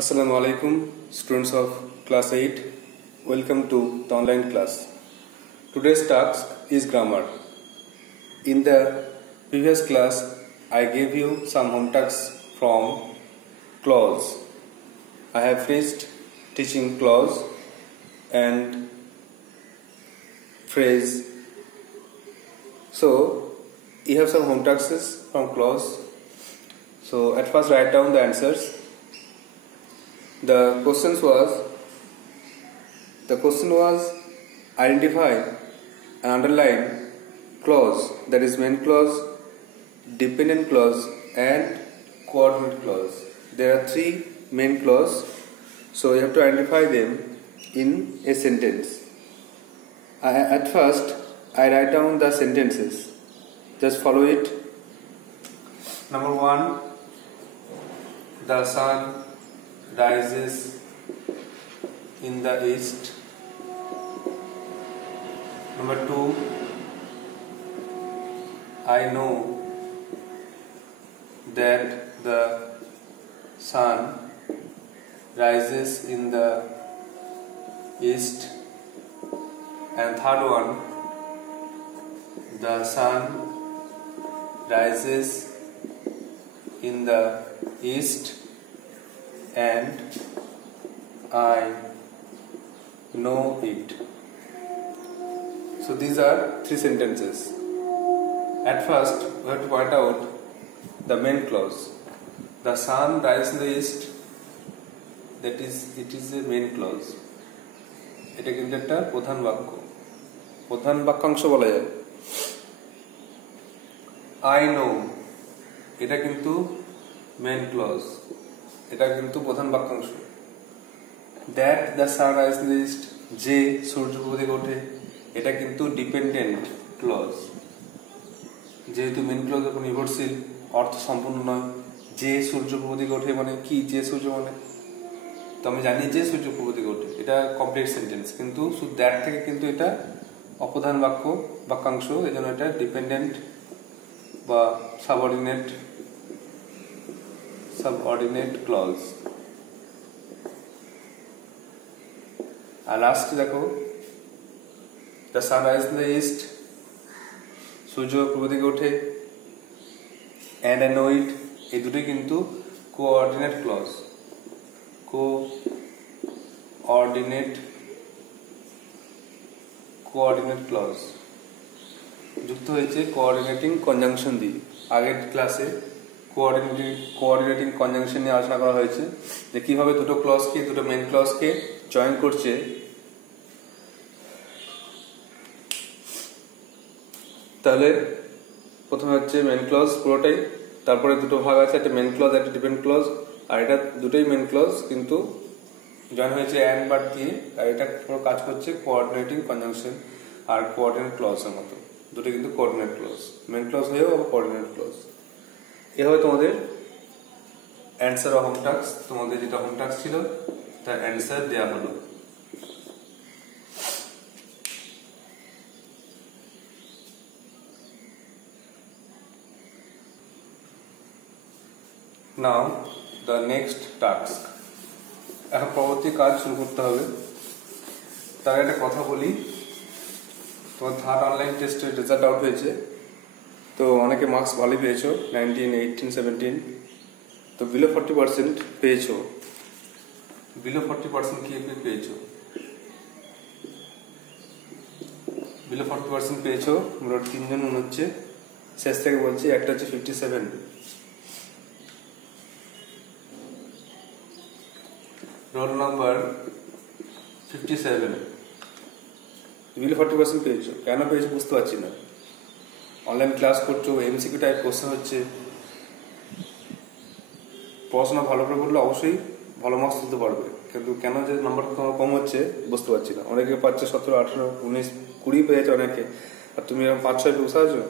Assalamu alaikum, students of class 8. Welcome to the online class. Today's task is grammar. In the previous class, I gave you some home tasks from clause. I have finished teaching clause and phrase. So, you have some home tasks from clause. So, at first write down the answers. The question was identify and underline clause, that is main clause, dependent clause and coordinate clause. There are three main clause, so you have to identify them in a sentence. At first I write down the sentences. Just follow it. Number 1, the sun rises in the east. Number 2, I know that the sun rises in the east. And third one, the sun rises in the east and I know it. So these are three sentences. At first, we have to point out the main clause. The sun rises in the east. It is a main clause. এটা কিন্তু একটা প্রধান বাক্য, প্রধান বাক্যাংশ বলা যায়। I know, এটা কিন্তু মেন ক্লজ, এটা কিন্তু প্রধান বাক্যাংশ। That the sun rises in the east, যে সূর্য পূর্ব দিকে ওঠে, এটা কিন্তু ডিপেন্ডেন্ট ক্লজ। যেহেতু মেন ক্লজের উপর নির্ভরশীল, অর্থ সম্পূর্ণ নয়। যে সূর্য পূর্ব দিকে ওঠে মানে কি? যে সূর্য মানে তো আমি জানি যে সূর্য পূর্ব দিকে ওঠে, এটা কমপ্লিট সেন্টেন্স। কিন্তু শুধু দ্যাট থেকে কিন্তু এটা অপ্রধান বাক্যাংশ, এই জন্য এটা ডিপেন্ডেন্ট বা সাবঅর্ডিনেট ক্লজ। আর লাস্ট দেখো, the sun rise in the east, সূর্য পূর্ব দিকে ওঠে, অ্যান্ড আই নো ইট, এই দুটোই কিন্তু কোঅর্ডিনেট ক্লজ। কোঅর্ডিনেট ক্লজ যুক্ত হয়েছে কোঅর্ডিনেটিং কনজাংশন দিয়ে। আগের ক্লাসে কোঅর্ডিনেটিং কনজাংশন নিয়ে আলোচনা করা হয়েছে, যে কিভাবে দুটো ক্লজকে, দুটো মেন ক্লজকে জয়েন করছে। তাহলে প্রথমে হচ্ছে মেন ক্লজ পুরোটাই, তারপরে দুটো ভাগ আছে, একটা মেন ক্লজ একটা ডিপেন্ডেন্ট ক্লজ। আর এটা দুটোই মেন ক্লজ কিন্তু জয়েন হয়েছে অ্যান্ড বাট দিয়ে। আর এটা পুরো কাজ করছে কোঅর্ডিনেটিং কনজাংশন আর কোঅর্ডিনেট ক্লজের মতো। দুটো কিন্তু কোঅর্ডিনেট ক্লজ, মেন ক্লজ হয়েও আবার কোঅর্ডিনেট ক্লজ। এ হবে তোমাদের অ্যান্সার অফ হোম টাস্ক। তোমাদের যেটা হোম টাস্ক ছিল তার অ্যান্সার দেওয়া হলো। নাও দ্য নেক্সট টাস্ক। এখন পরবর্তী কাজ শুরু করতে হবে। তার একটা কথা বলি, তোমার থার্ড অনলাইন টেস্টের রেজাল্ট আউট হয়েছে। তো অনেকে মার্কস ভালোই পেয়েছো, 19, 18, 17। তো বিলো 40% পেয়েছো, বিলো 40% কি পেয়েছো? বিলো 40% পেয়েছো। মোট 3 জন মনে হচ্ছে। শেষ থেকে বলছি, একটা হচ্ছে 57, রোল নাম্বার 57। বিলো 40% পেয়েছো। কেন পেয়েছো বুঝতে পারছি না। অনলাইন ক্লাস করছো, এমসিকিউ টাইপ কোশ্চেন হচ্ছে। পড়াশোনা ভালো করে করলে অবশ্যই ভালো মার্কস তুলতে পারবে, কিন্তু কেন যে নাম্বারটা তোমার কম হচ্ছে বুঝতে পারছি না। অনেকে পাচ্ছে 17, 18, 19, 20 পেয়েছে অনেকে, আর তুমি এরকম 5-6 বসে আছো।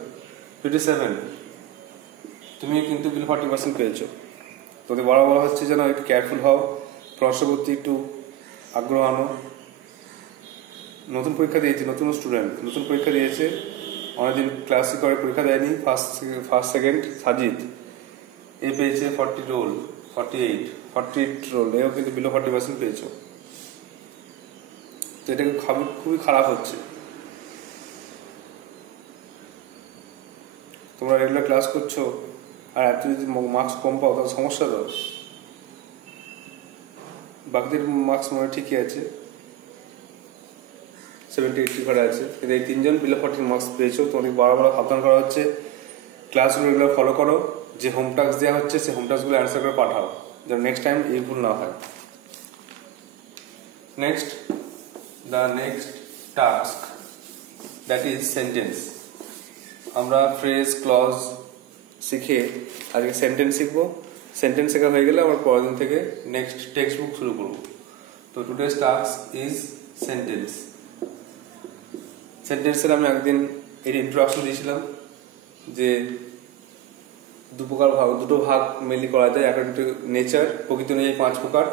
57 তুমি কিন্তু বিলো 40% পেয়েছো। তোদের বলা হচ্ছে যেন একটু কেয়ারফুল হও, পড়াশোনার প্রতি একটু আগ্রহ আনো। নতুন পরীক্ষা দিয়েছে, নতুন স্টুডেন্ট নতুন পরীক্ষা দিয়েছে, অনেকদিন ক্লাসই করে পরীক্ষা দেয়নি। ফার্স্ট সেকেন্ড সাজিদ, এ পেয়েছে 40 রোল 48, 40 রোল, এও কিন্তু বিলো 40% পেয়েছো। তো এটা খুবই খারাপ হচ্ছে। তোমরা রেগুলার ক্লাস করছো আর এত যদি মার্কস কম পাও তাহলে সমস্যা তো। বাকিদের মার্কস মনে ঠিকই আছে, 70-80 করে আছে, কিন্তু এই 3 জন বিলো 40 মার্কস পেয়েছো। তোমাদের বারবার সাবধান করা হচ্ছে ক্লাসগুলো রেগুলার ফলো করো, যে হোম টাস্ক দেওয়া হচ্ছে সেই হোম টাস্কগুলো অ্যান্সার করে পাঠাও, যেন নেক্সট টাইম এই ভুল না হয়। Next, the next task that is sentence. আমরা ফ্রেজ ক্লজ শিখে আজকে সেন্টেন্স শিখবো। সেন্টেন্স শেখা হয়ে গেলে আমরা পরের দিন থেকে নেক্সট টেক্সট বুক শুরু করবো। তো টুডেজ টাস্ক ইজ সেন্টেন্স। সেন্টেন্সের আমি একদিন এর ইন্ট্রোডাকশন দিয়েছিলাম যে দুটো ভাগ মেনলি করা যায়। একটা নেচার, প্রকৃতি অনুযায়ী 5 প্রকার,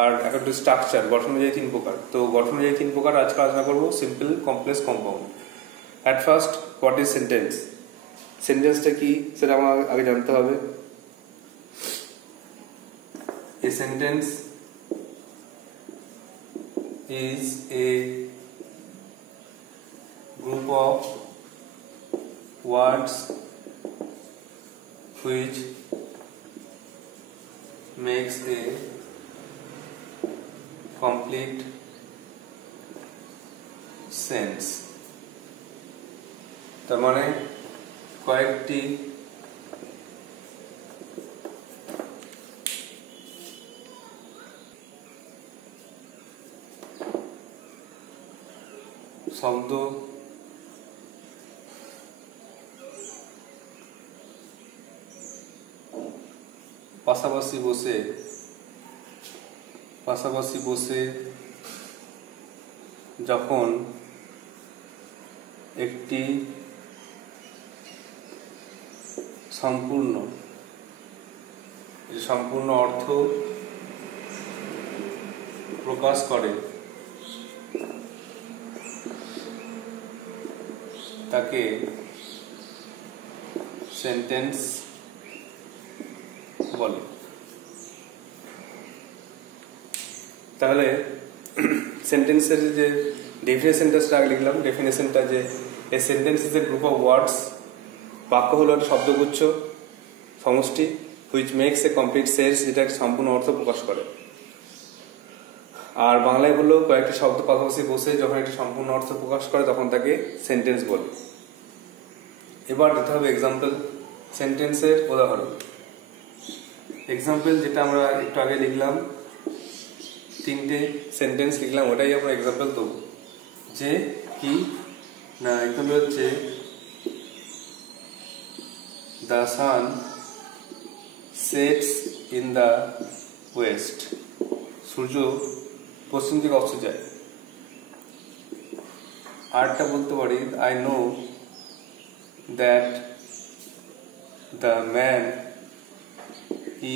আর একটা স্ট্রাকচার, গঠন অনুযায়ী 3 প্রকার। তো গঠন অনুযায়ী 3 প্রকার আজকে আলোচনা করবো, simple, complex, compound. At first, what is sentence? সেন্টেন্সটা কি সেটা আমার আগে জানতে হবে। A sentence is a group of words which makes a complete sense. তার মানে কয়েকটি শব্দ পাশাপাশি বসে যখন একটি সম্পূর্ণ অর্থ প্রকাশ করে তাকে সেন্টেন্স বলে। তাহলে সেন্টেন্সের যে ডেফিনেশনটা আগে লিখলাম, ডেফিনেশনটা যে a sentence is a group of words, বাক্য হলো একটা শব্দগুচ্ছ সমষ্টি, which makes a complete sense, যেটা সম্পূর্ণ অর্থ প্রকাশ করে। আর বাংলায় হলো কয়েকটি শব্দ পাশাপাশি বসে যখন একটি সম্পূর্ণ অর্থ প্রকাশ করে তখন তাকে সেন্টেন্স বলে। এবার দিতে হবে এক্সাম্পল, সেন্টেন্সের উদাহরণ। এক্সাম্পল যেটা আমরা একটু আগে লিখলাম, 3টে সেন্টেন্স লিখলাম, ওটাই আমরা এক্সাম্পল দেবো। যে কি না, এক্সাম্পল হচ্ছে the sun sets in the west, সূর্য পশ্চিম দিকে অস্ত যায়। আরটা বলতে পারি, I know that the man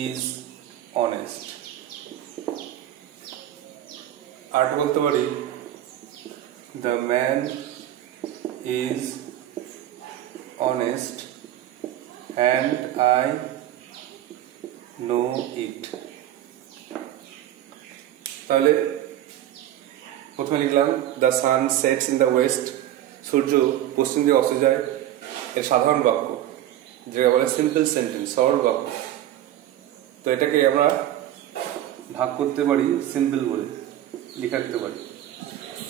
is honest. আরটা বলতে পারি, the man is honest and I know it. তাহলে প্রথমে লিখলাম the sun sets in the west, সূর্য পশ্চিম দিকে অস্ত যায়। এর সাধারণ বাক্য, যেটা বলে সিম্পল সেন্টেন্স, সরল বাক্য। তো এটাকে আমরা ভাগ করতে পারি সিম্পল বলে, লিখাতে পারি।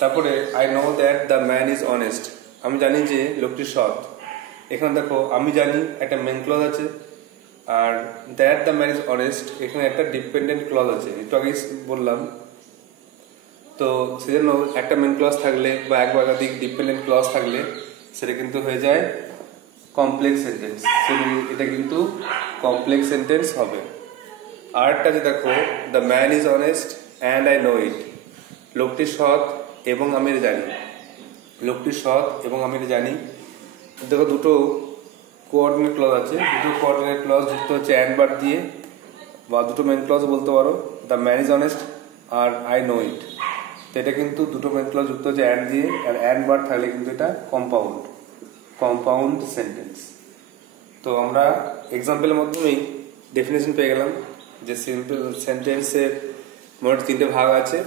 তারপরে I know that the man is honest, আমি জানি যে লোকটি সৎ। এখানে দেখো আমি জানি একটা মেন ক্লজ আছে, আর that the man is honest এখানে একটা ডিপেন্ডেন্ট ক্লজ আছে, একটু আগে বললাম। তো সেজন্য একটা মেন ক্লজ থাকলে বা এক বা একাধিক ডিপেন্ডেন্ট ক্লজ থাকলে সেটা কিন্তু হয়ে যায় কমপ্লেক্স সেন্টেন্স। এটা কিন্তু কমপ্লেক্স সেন্টেন্স হবে। আরেকটা যে দেখো, the man is honest and I know it, লোকটি সৎ এবং আমি জানি। লোকটি সৎ এবং আমি জানি, দেখো দুটো কোঅর্ডিনেট ক্লজ আছে, দুটো কোঅর্ডিনেট ক্লজ যুক্ত হচ্ছে অ্যান্ড বার দিয়ে, বা দুটো মেন ক্লজ বলতে পারো, দ্য ম্যান ইজ অনেস্ট আর আই নো ইট। তো এটা কিন্তু দুটো মেন ক্লজ যুক্ত হচ্ছে অ্যান্ড দিয়ে, আর অ্যান্ড বার থাকলে কিন্তু এটা কম্পাউন্ড সেন্টেন্স। তো আমরা এক্সাম্পলের মাধ্যমেই ডেফিনেশন পেয়ে গেলাম। যে সিম্পল সেন্টেন্সের মোট তিনটে ভাগ আছে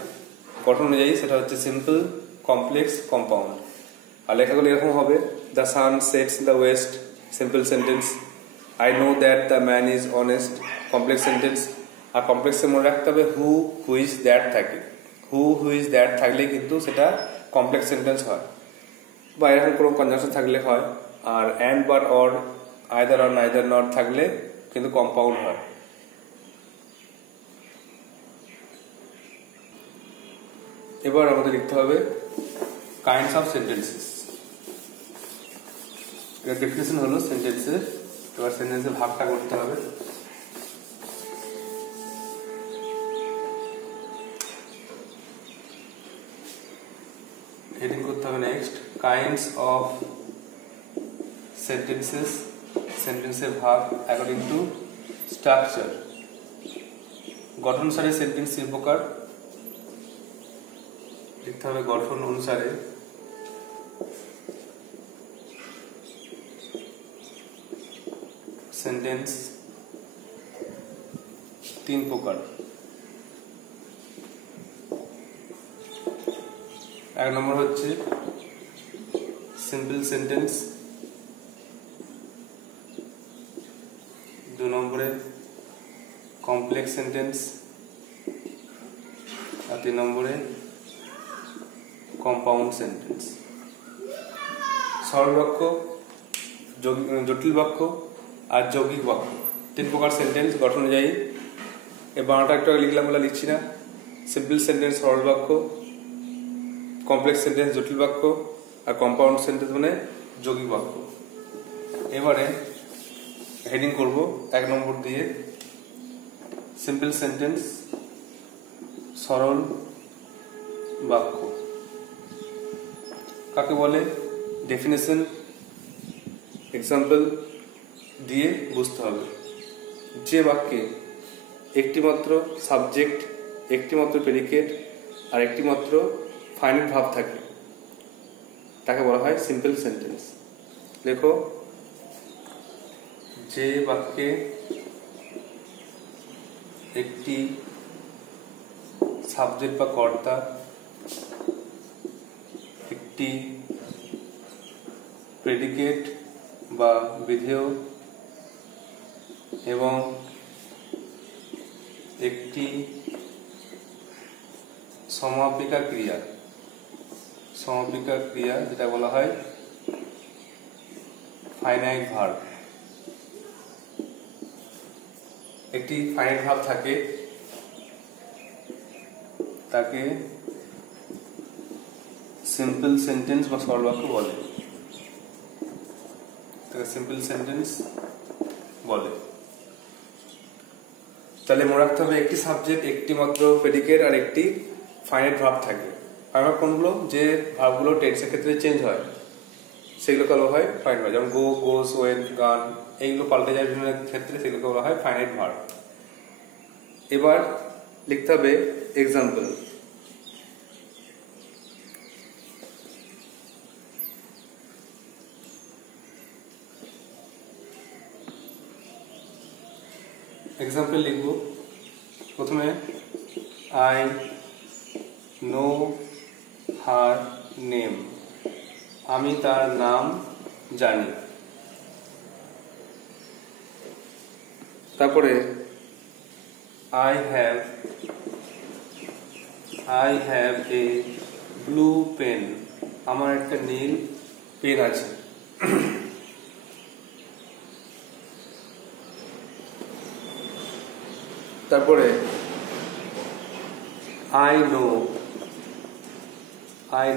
গঠন অনুযায়ী, সেটা হচ্ছে সিম্পল, কমপ্লেক্স, কম্পাউন্ড। আর লেখাগুলো এরকম হবে: the sun sets in the west, simple sentence. I know that the man is honest, complex sentence. আর কমপ্লেক্সে মনে রাখতে হবে হু, হুইজ, দ্যাট থাকে। হু, হুইজ, দ্যাট থাকলে কিন্তু সেটা কমপ্লেক্স সেন্টেন্স হয়, বা এরকম কোনো কনজাংশন থাকলে হয়। আর and, but, or, either, or, neither, not থাকলে কিন্তু কম্পাউন্ড হয়। এবার আমাদের লিখতে হবে কাইন্ডস অফ সেন্টেন্সেস। এর ডেফিনেশন হলো সেন্টেন্সের। এবার সেন্টেন্সের ভাগটা করতে হবে। হেডিং করতে হবে নেক্সট কাইন্ডস অফ সেন্টেন্সেস, সেন্টেন্সের ভাগ অ্যাকর্ডিং টু স্ট্রাকচার। গঠন অনুসারে সেন্টেন্স তিন প্রকার। লিখতে হবে গঠন অনুসারে সেন্টেন্স তিন প্রকার। এক নম্বর হচ্ছে সিম্পল সেন্টেন্স, দু নম্বরে কমপ্লেক্স সেন্টেন্স, আর তিন নম্বরে কম্পাউন্ড সেন্টেন্স। সরল বাক্য, জটিল বাক্য আর যৌগিক বাক্য, তিন প্রকার সেন্টেন্স গঠন অনুযায়ী। এই বাংলাটা একটু লিখলাম বলে লিখছি না। সিম্পল সেন্টেন্স সরল বাক্য, কমপ্লেক্স সেন্টেন্স জটিল বাক্য, আর কম্পাউন্ড সেন্টেন্স মানে যৌগিক বাক্য। এবারে হেডিং করব এক নম্বর দিয়ে সিম্পল সেন্টেন্স, সরল বাক্য। কাকে বলে ডেফিনেশন, এক্সাম্পল দিয়ে বুঝতে হবে। যে বাক্যে একটিমাত্র সাবজেক্ট, একটিমাত্র প্রেডিকেট আর একটিমাত্র ফাইনাইট ভার্ব থাকে তাকে বলা হয় সিম্পল সেন্টেন্স। লেখো, যে বাক্যে একটি সাবজেক্ট বা কর্তা, একটি প্রেডিকেট বা বিধেয় এবং একটি সমাপিকা ক্রিয়া, সমাপিকা ক্রিয়া যেটা বলা হয় ফাইনাইট ভার্ব, একটি ফাইনাইট ভার্ব থাকে তাকে সিম্পল সেন্টেন্স বা সরল বাক্য বলে, তাকে সিম্পল সেন্টেন্স বলে। তাহলে মনে রাখতে হবে একটি সাবজেক্ট, একটি মাত্র প্রেডিকেট আর একটি ফাইনাইট ভার্ব থাকে। ফাইনাইট কোনগুলো? যে ভার্বগুলো টেন্সের ক্ষেত্রে চেঞ্জ হয় সেগুলোকে বলা হয় ফাইনাইট ভার্ব। যেমন গো, গোস, ওয়েন্ট, গান, এইগুলো পাল্টে যায় বিভিন্ন ক্ষেত্রে, সেগুলোকে বলা হয় ফাইনাইট ভার্ব। এবার লিখতে হবে এক্সাম্পল। এক্সাম্পল লিখব প্রথমে, আই নো হার নেম, আমি তার নাম জানি। তারপরে I have a blue pen, আমার একটা নীল পেন আছে। তারপরে I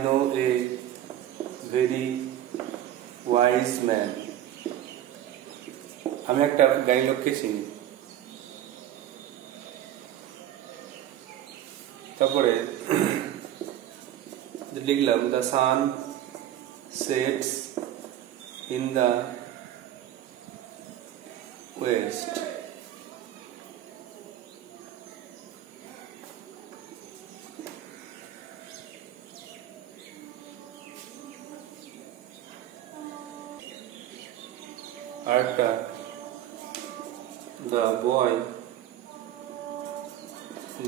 know a very wise man, আমি একটা জ্ঞানী লোককে চিনি। তারপরে লিখলাম the sun sets in the west, আরেকটা the boy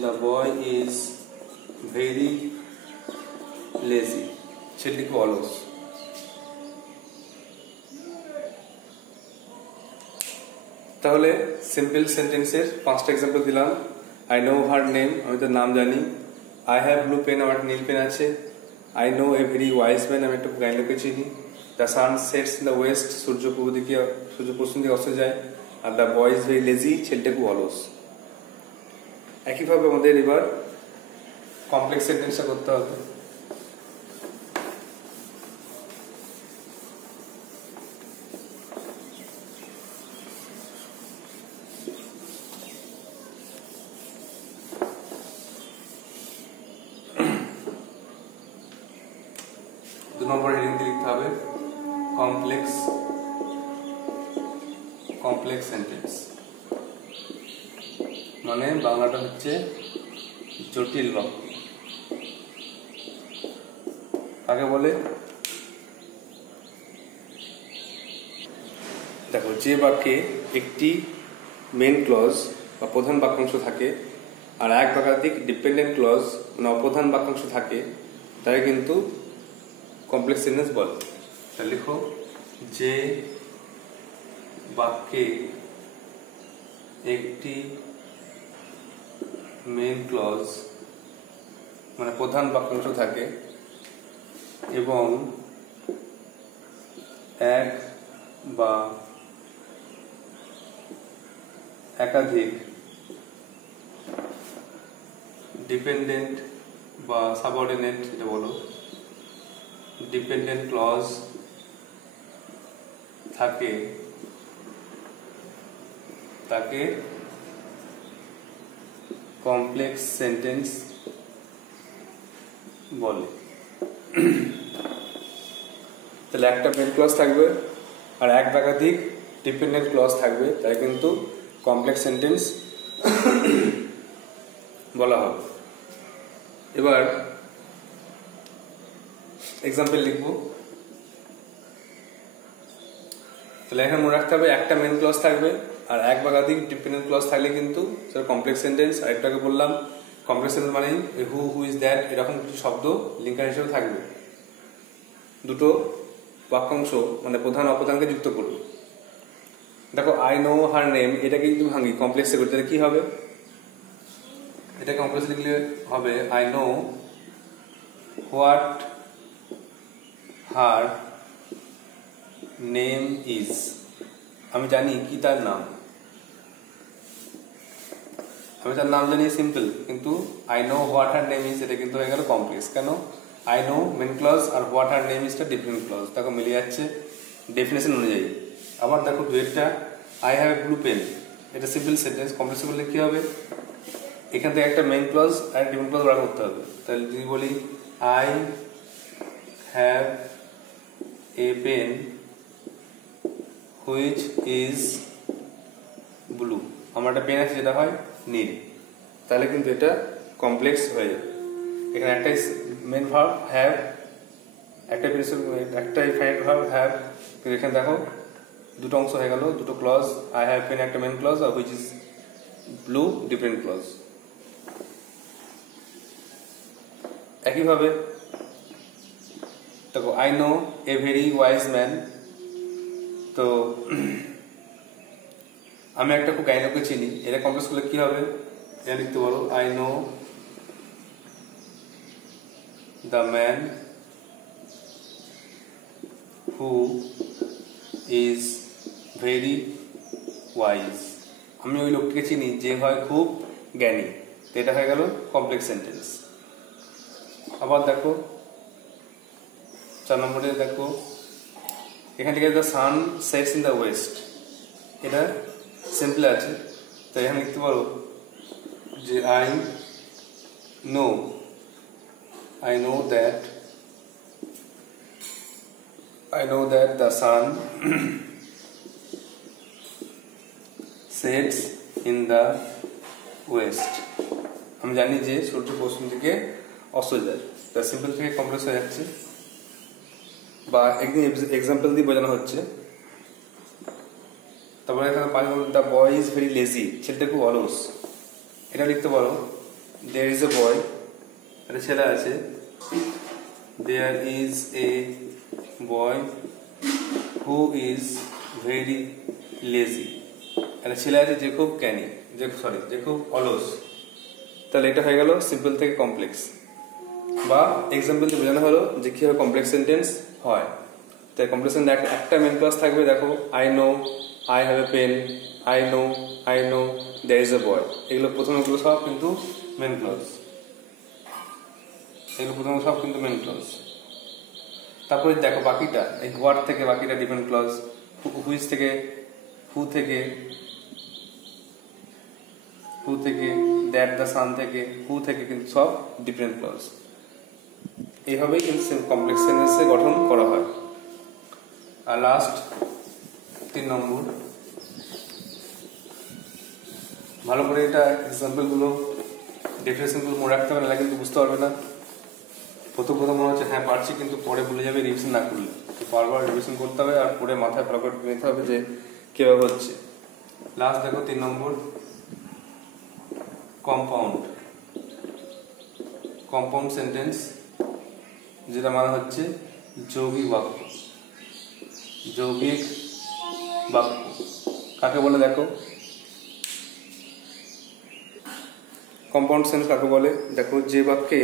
the boy is very lazy, ছেলেটি খুব অলস। তাহলে সিম্পল সেন্টেন্সের 5টা এক্সাম্পল দিলাম। আই নো হার নেম, আমি তার নাম জানি। আই হ্যাভ ব্লু পেন, আমার নীল পেন আছে। I know a very wise man, আমি একটা জ্ঞানী লোককে চিনি। The sun sets in the west, সূর্য পশ্চিম দিকে অস্ত যায়। আর the boy is very lazy, ছেলেটা খুব অলস। একইভাবে আমাদের এবার কমপ্লেক্স সেন্টেন্সটা করতে হবে। নম্বর হেডিং লিখতে হবে কমপ্লেক্স সেন্টেন্স, মানে বাংলাটা হচ্ছে জটিল বাক্য। আগে বলে দেখো, যে বাক্যে একটি মেইন ক্লজ বা প্রধান বাক্যাংশ থাকে আর এক বা একাধিক ডিপেন্ডেন্ট ক্লজ মানে অপ্রধান বাক্যাংশ থাকে, তাই কিন্তু কমপ্লেক্স সেন্টেন্স বলে। তাহলে লিখো, যে বাক্যে একটি মেইন ক্লজ মানে প্রধান বাক্যাংশ থাকে এবং এক বা একাধিক ডিপেন্ডেন্ট বা সাবঅর্ডিনেট, যেটা বলো ডিপেন্ডেন্ট ক্লজ থাকে, তাকে কমপ্লেক্স সেন্টেন্স বলে। তাহলে একটা মেইন ক্লজ থাকবে আর এক বা একাধিক ডিপেন্ডেন্ট ক্লজ থাকবে, তাই কিন্তু কমপ্লেক্স সেন্টেন্স বলা হবে। এবার এক্সাম্পল লিখবো। তাহলে এখানে মনে রাখতে হবে একটা মেইন ক্লজ থাকবে আর এক বা একাধিক ডিপেন্ডেন্ট ক্লজ থাকলে কিন্তু সেটা কমপ্লেক্স সেন্টেন্স। আর একটাকে বললাম কমপ্লেক্স সেন্টেন্স মানে হু ইজ দ্যাট, এরকম কিছু শব্দ লিঙ্কার হিসেবে থাকবে। দুটো বাক্যাংশ মানে প্রধান অপ্রধানকে যুক্ত করবে। দেখো, আই নো হার নেম, এটাকে যদি ভাঙি কমপ্লেক্সে করি তাহলে কি হবে? এটা কমপ্লেক্স লিখলে হবে I know what her name is, আমি জানি কি তার নাম। আমি তার নাম জানি সিম্পল, কিন্তু I know what her name is এটা কিন্তু হয়ে গেল কমপ্লেক্স। কেন? আই নো মেন ক্লজ আর হোয়াট হার নেম ইজটা ডিফারেন্ট ক্লজ, দেখো মিলে যাচ্ছে ডেফিনেশন অনুযায়ী। আবার দেখো দুইটা, I have a blue pen, এটা সিম্পল সেন্টেন্স। কমপ্লেক্স বললে কি হবে? এখান থেকে একটা মেইন ক্লজ আর ডিফারেন্ট ক্লজ বার করতে হবে। তাহলে যদি বলি I have a pen which is blue, আমার একটা পেন আছে যেটা হয় নীল, তাহলে কিন্তু এটা কমপ্লেক্স হয়ে যাবে। এখানে একটাই মেন ভার্ব হ্যাভ, একটা ফাইনাইট ভার্ব হ্যাভ, কিন্তু এখানে দেখো দুটো অংশ হয়ে গেল, দুটো ক্লজ। আই হ্যাভ পেন একটা মেন ক্লজ আর which is blue different clause. একইভাবে দেখো, I know a very wise man, তো আমি একটা খুব জ্ঞানী লোককে চিনি, এটা কমপ্লেক্স করলে কি হবে? এটা লিখতে পারো I know the man who is very wise, আমি ওই লোকটিকে চিনি যে হয় খুব জ্ঞানী, তো এটা হয়ে গেল কমপ্লেক্স সেন্টেন্স। আবার দেখো 4 নম্বরে দেখো, এখান থেকে the sun sets in the West, এটা সিম্পল আছে, তো এখানে লিখতে পারো যে I know that the sun sets in the West, আমি জানি যে সূর্য পশ্চিম দিকে অস্ত যায়। তা সিম্পল থেকে কমপ্লেক্স হয়ে যাচ্ছে, বা একদিন এক্সাম্পল দিয়ে বোঝানো হচ্ছে। তারপরে এখানে 5 নম্বর, the boy is very lazy, ছেলেটা খুব অলস, এটা লিখতে পারো there is a boy, একটা ছেলে আছে, there is a boy who is very lazy, একটা ছেলে আছে যে খুব ক্যানি, যে খুব অলস। তাহলে এটা হয়ে গেল সিম্পল থেকে কমপ্লেক্স, বা এক্সাম্পল দিয়ে বোঝানো হলো যে কিভাবে কমপ্লেক্স সেন্টেন্স হয়। তাই কমপ্লেক্স সেন্টেন্স একটা মেন ক্লজ থাকবে, দেখো I know, I have a pen, I know there is a boy, এগুলো প্রথমগুলো সব কিন্তু মেন ক্লজ, তারপরে দেখো বাকিটা এই হোয়াট থেকে বাকিটা ডিপেন্ড ক্লজ, হুইচ থেকে, হু থেকে, দ্যাট দ্য সান থেকে, হু থেকে কিন্তু সব ডিফারেন্ট ক্লজ। এইভাবেই কিন্তু কমপ্লেক্স সেন্টেন্সে গঠন করা হয়। আর লাস্ট 3 নম্বর, ভালো করে এটা এক্সাম্পলগুলো ডেফিনেশনগুলো মনে রাখতে হবে, না কিন্তু বুঝতে পারবে না। প্রথম মনে হচ্ছে হ্যাঁ পারছি, কিন্তু পরে ভুলে যাবে রিভিশন না করলে। তো বারবার রিভিশন করতে হবে আর পরে মাথায় ভালো করে নিতে হবে যে কিভাবে হচ্ছে। লাস্ট দেখো 3 নম্বর, কম্পাউন্ড সেন্টেন্স, যেটা মানে হচ্ছে যৌগিক বাক্য। কাকে বলে দেখো, কম্পাউন্ড সেন্টেন্স কাকে বলে দেখো, যে বাক্যে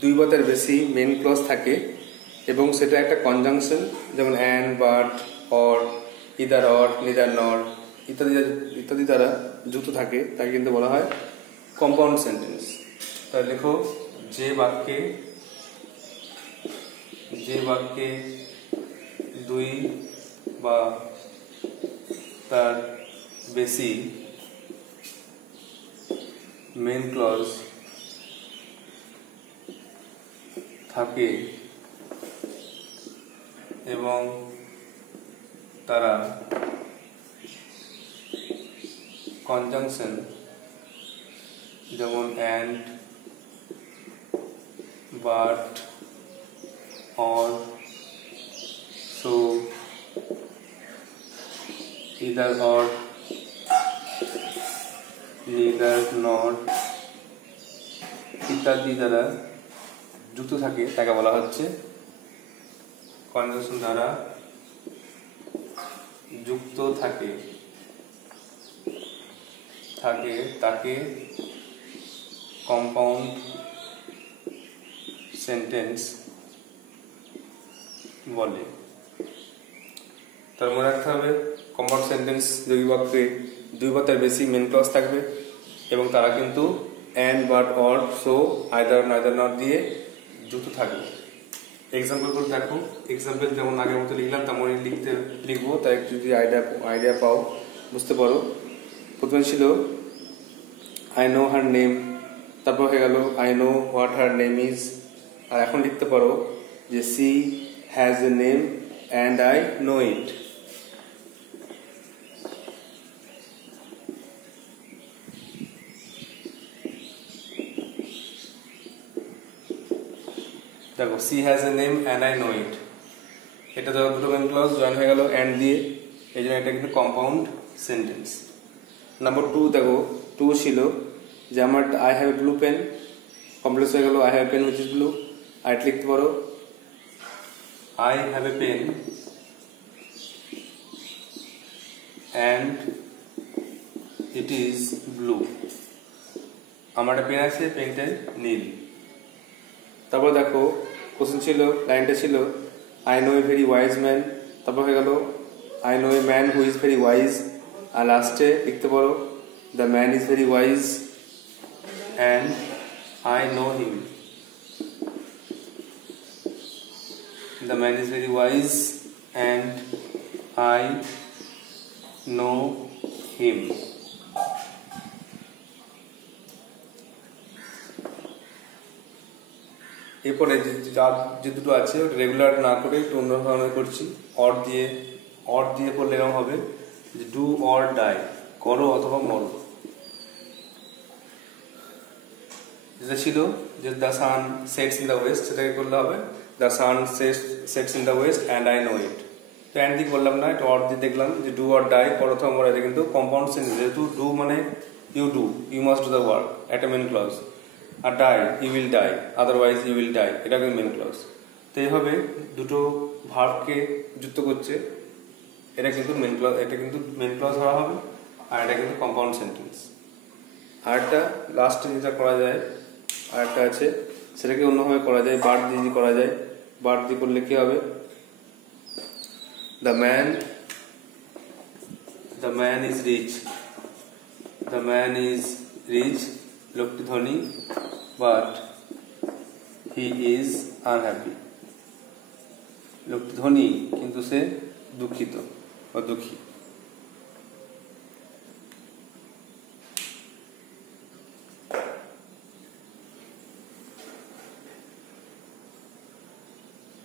2 বা তার বেশি মেন ক্লজ থাকে এবং সেটা একটা কনজাংশন, যেমন and, but, or, either, or, neither, নর ইত্যাদি দ্বারা যুক্ত থাকে, তাকে কিন্তু বলা হয় কম্পাউন্ড সেন্টেন্স। তাহলে দেখো, যে বাক্যে 2 বা তার বেশি মেন ক্লজ থাকে এবং তারা কনজাংশন, যেমন and, but, or, so, either, or, neither, not ইত্যাদি দ্বারা যুক্ত থাকে, তাকে বলা হচ্ছে কনজাংশন দ্বারা যুক্ত থাকে তাকে কম্পাউন্ড সেন্টেন্স বলে। তার মনে রাখতে হবে কম্পাউন্ড সেন্টেন্স যৌগিক বাক্যে 2 বা তার বেশি মেন ক্লজ থাকবে এবং তারা কিন্তু and, but, or, so, either, neither, not দিয়ে যুক্ত থাকবে। এক্সাম্পল করে দেখো, এক্সাম্পল যেমন আগের মতো লিখলাম তেমনই লিখবো, তাই যদি আইডিয়া পাও, বুঝতে পারো। প্রথমে ছিল আই নো হার নেম, তারপর হয়ে গেল I know what her name is, আর এখন লিখতে পারো যে she has a name and I know it. দেখো she has a name and I know it, এটা ধরো দুটো মেন ক্লজ জয়েন হয়ে গেল অ্যান্ড দিয়ে, এই জন্য এটা কিন্তু কম্পাউন্ড সেন্টেন্স। নাম্বার 2 দেখো, 2 ছিল যে আমার I have a blue pen, complex হয়ে গেল I have a pen which is blue, আর এটা লিখতে পারো I have a pen and it is blue, আমার একটা পেন আছে, পেনটা নীল। তারপর দেখো কোশ্চেন ছিল, লাইনটা ছিল I know a very wise man, তারপর হয়ে গেল I know a man who is very wise, আর লাস্টে লিখতে পারো the man is very wise and I know him. The man is very wise and I know him. এরপরে যে দুটো আছে রেগুলার না করে একটু অন্য ধরনের করছি, অর দিয়ে করলে এরকম হবে যে ডু অর ডাই, করো অথবা মরো। যেটা ছিল যে the sun sets in the west, সেটাকে করলে হবে the sun sets in the west and I know it. তো অ্যান্ড দিয়ে করলাম না, এটা অর দিয়ে দেখলাম যে ডু অর ডাই, করো অথবা মরো। এটা কিন্তু কম্পাউন্ড সেন্টেন্স, যেহেতু ডু মানে you must do the work, একটা মেন ক্লজ। আর die, you will die, otherwise you will die, এটা কিন্তু মেন ক্লজ। তো এইভাবে দুটো ভার্বকে যুক্ত করছে, এটা কিন্তু মেন ক্লজ, এটা কিন্তু মেন ক্লজ ধরা হবে, আর এটা কিন্তু কম্পাউন্ড সেন্টেন্স। আরেকটা লাস্টে যেটা করা যায়, আরেকটা আছে, সেটাকে অন্যভাবে করা যায়, বার্ড দিয়ে করা যায়। বার্ড দিয়ে করলে কি হবে, the man is rich, the man is rich, লোকটি ধনী, বাট হি ইজ আনহ্যাপি, লোকটি ধনী কিন্তু সে দুঃখিত বা দুঃখী।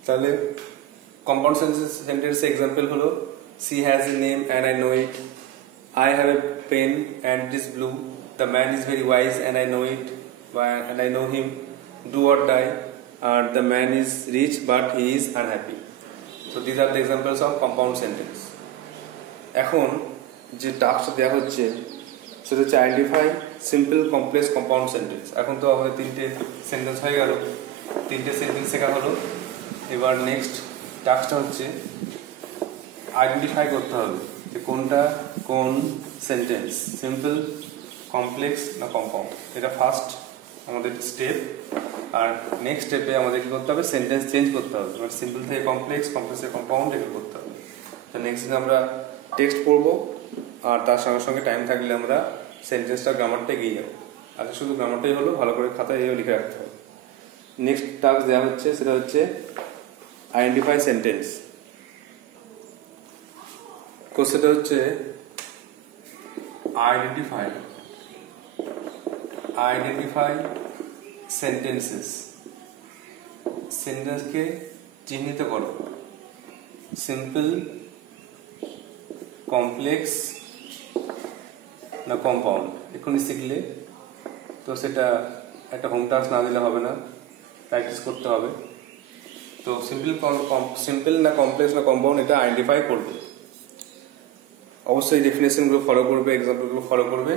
তাহলে কম্পাউন্ড সেন্টেন্স এক্সাম্পল হলো, she has a name and I know it, I have a pen and it is blue, the man is very wise and I know it and I know him, do or die, আর the man is rich but he is unhappy. So these are the examples of compound sentence. এখন যে টাস্কটা দেওয়া হচ্ছে সেটা হচ্ছে identify simple, complex, compound sentence. এখন তো আমাদের 3টে সেন্টেন্স হয়ে গেল, 3টে সেন্টেন্স শেখা হলো। এবার নেক্সট টাস্কটা হচ্ছে আইডেন্টিফাই করতে হবে যে কোনটা কোন সেন্টেন্স, সিম্পল, কমপ্লেক্স না কম্পাউন্ড। এটা ফার্স্ট আমাদের স্টেপ। আর নেক্সট স্টেপে আমাদের কি করতে হবে, সেন্টেন্স চেঞ্জ করতে হবে, মানে সিম্পল থেকে কমপ্লেক্স, কমপ্লেক্স থেকে কম্পাউন্ড, এগুলো করতে হবে। তো নেক্সট দিন আমরা টেক্সট পড়বো, আর তার সঙ্গে সঙ্গে টাইম থাকলে আমরা সেন্টেন্সটা গ্রামারটা এগিয়ে যাবো। আচ্ছা, শুধু গ্রামারটাই হলো, ভালো করে খাতায় লিখে রাখতে হবে। নেক্সট টাস্ক দেওয়া হচ্ছে, সেটা হচ্ছে আইডেন্টিফাই সেন্টেন্স। কোশ্চেনটা হচ্ছে আইডেন্টিফাই সেন্টেন্সেস, সেন্টেন্সকে চিহ্নিত করো, সিম্পল, কমপ্লেক্স না কম্পাউন্ড। এখনই শিখলে তো সেটা একটা হোম টাস্ক না দিলে হবে না, প্র্যাকটিস করতে হবে। তো সিম্পল না কমপ্লেক্স না কম্পাউন্ড এটা আইডেন্টিফাই করবে। অবশ্যই ডেফিনেশনগুলো ফলো করবে, এক্সাম্পলগুলো ফলো করবে,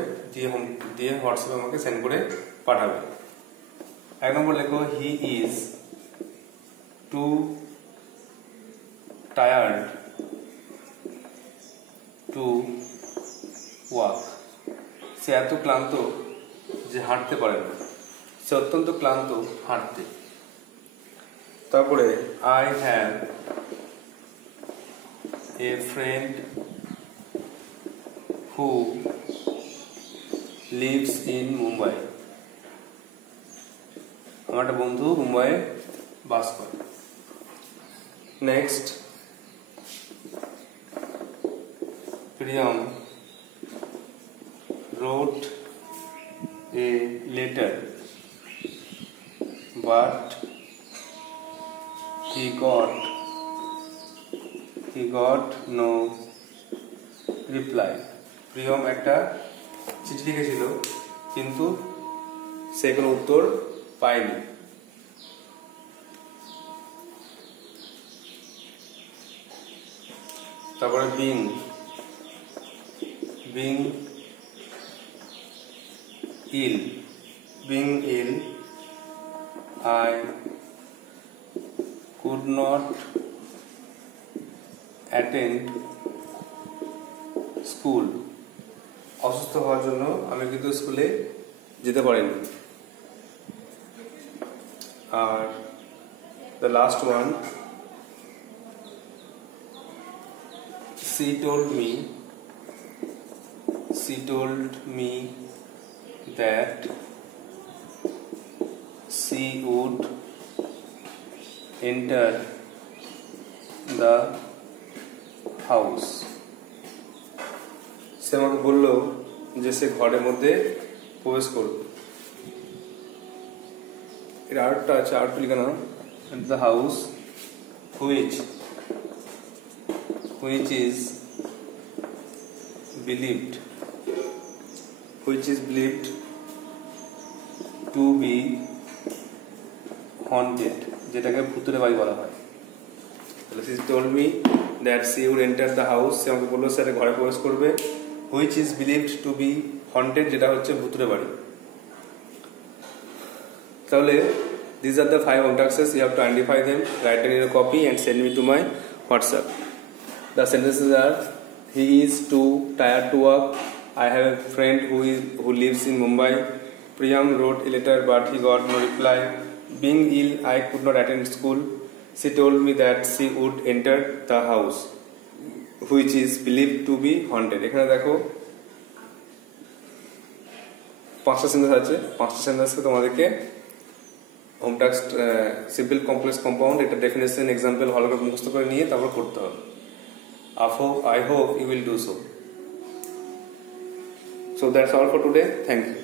দিয়ে হোয়াটসঅ্যাপে আমাকে সেন্ড করে পাঠাবে। 1 নম্বর লেখো, he is too tired to walk, সে এত ক্লান্ত যে হাঁটতে পারে না, সে অত্যন্ত ক্লান্ত হাঁটতে। তারপরে I have a friend who lives in Mumbai, আমার একটা বন্ধু মুম্বাইয়ে বাস করে। Next, Priyam wrote a letter but he got no reply. Priyam একটা চিঠি লিখেছিল কিন্তু সে কোনো উত্তর পায়নি। তারপরে being ill, I could not attend school. অসুস্থ হওয়ার জন্য আমি কিন্তু স্কুলে যেতে পারিনি। আর the last one, she told me that she would enter the house. সে আমাকে বলল যে সে ঘরের মধ্যে প্রবেশ করবে। এর আরেকটা আছে, আরেকটা লিখানো, the house which is believed to be haunted, যেটাকে ভূতের বাড়ি বলা হয়। তাহলে she told me that she would enter the house, সে আমাকে বললো সে ঘরে প্রবেশ করবে, which is believed to be haunted, যেটা হচ্ছে ভূতের বাড়ি। তাহলে these are the 5 home tasks. You have to identify them, write them in a copy and send me to my WhatsApp. The sentences are: he is too tired to work. I have a friend who lives in Mumbai. Priyam wrote a letter but he got no reply. Being ill, I could not attend school. She told me that she would enter the house which is believed to be haunted. এখানে দেখো 5টা sentence আছে, 5টা সেন্টেন্সকে তোমাদেরকে home task simple complex compound এটা definition example ভালো করে মুখস্থ করে নিয়ে তারপর করতে হবে। I hope you will do so. So that's all for today. Thank you.